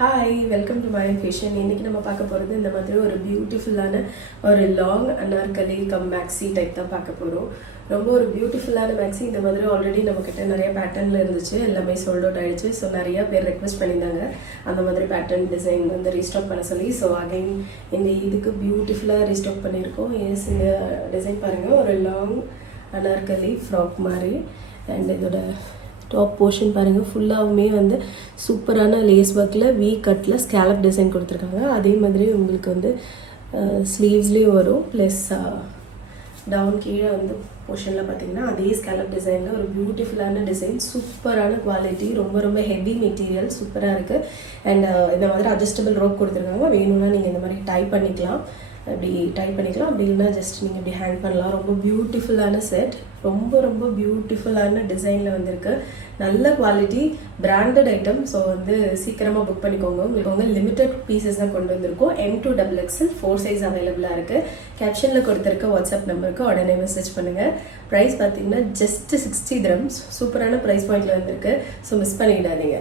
Hi welcome to my fashion. இன்றைக்கி நம்ம பார்க்க போகிறது இந்த மாதிரி ஒரு பியூட்டிஃபுல்லான ஒரு long Anarkali come maxi type தான் பார்க்க போகிறோம். ரொம்ப ஒரு பியூட்டிஃபுல்லான மேக்ஸி. இந்த மாதிரி ஆல்ரெடி நம்மக்கிட்ட நிறைய பேட்டர்னில் இருந்துச்சு, எல்லாமே சோல்ட் அவுட் ஆகிடுச்சு. ஸோ நிறையா பேர் ரெக்வெஸ்ட் பண்ணியிருந்தாங்க அந்த மாதிரி பேட்டர்ன் டிசைன் வந்து ரீஸ்டாக் பண்ண சொல்லி. ஸோ அகைன் இந்த இதுக்கு பியூட்டிஃபுல்லாக ரீஸ்டாக் பண்ணியிருக்கோம். எஸ், இந்த டிசைன் பாருங்கள், ஒரு லாங் அனார்கலி ஃப்ராக் மாதிரி. அண்ட் இதோட டாப் போர்ஷன் பாருங்கள், ஃபுல்லாகவுமே வந்து சூப்பரான லேஸ் ஒர்க்கில் வீ கட்டில் ஸ்கேலப் டிசைன் கொடுத்துருக்காங்க. அதே மாதிரி உங்களுக்கு வந்து ஸ்லீவ்ஸ்லேயும் வரும். ப்ளஸ் டவுன் கீழே வந்து போர்ஷனில் பார்த்தீங்கன்னா அதே ஸ்கேலப் டிசைனில் ஒரு பியூட்டிஃபுல்லான டிசைன், சூப்பரான குவாலிட்டி, ரொம்ப ரொம்ப ஹெவி மெட்டீரியல், சூப்பராக இருக்குது. அண்ட் இந்த மாதிரி அட்ஜஸ்டபிள் ரோப் கொடுத்துருக்காங்க. வேணும்னா நீங்கள் இந்த மாதிரி டைப் பண்ணிக்கலாம், அப்படி டைப் பண்ணிக்கலாம். அப்படி இல்லைனா ஜஸ்ட் நீங்கள் இப்படி ஹேங் பண்ணலாம். ரொம்ப பியூட்டிஃபுல்லான செட், ரொம்ப ரொம்ப பியூட்டிஃபுல்லான டிசைனில் வந்திருக்கு. நல்ல குவாலிட்டி, பிராண்டட் ஐட்டம். ஸோ வந்து சீக்கிரமாக புக் பண்ணிக்கோங்க. உங்களுக்கு வந்து லிமிட்டட் பீசஸ் தான் கொண்டு வந்திருக்கோம். M2 XXL 4 சைஸ் அவைலபிளாக இருக்குது. கேப்ஷனில் கொடுத்துருக்க வாட்ஸ்அப் நம்பருக்கு உடனே மெசேஜ் பண்ணுங்கள். ப்ரைஸ் பார்த்தீங்கன்னா ஜஸ்ட் 60 dirhams. சூப்பரான ப்ரைஸ் பாயிண்டில் வந்திருக்கு. ஸோ மிஸ் பண்ணிடாதீங்க.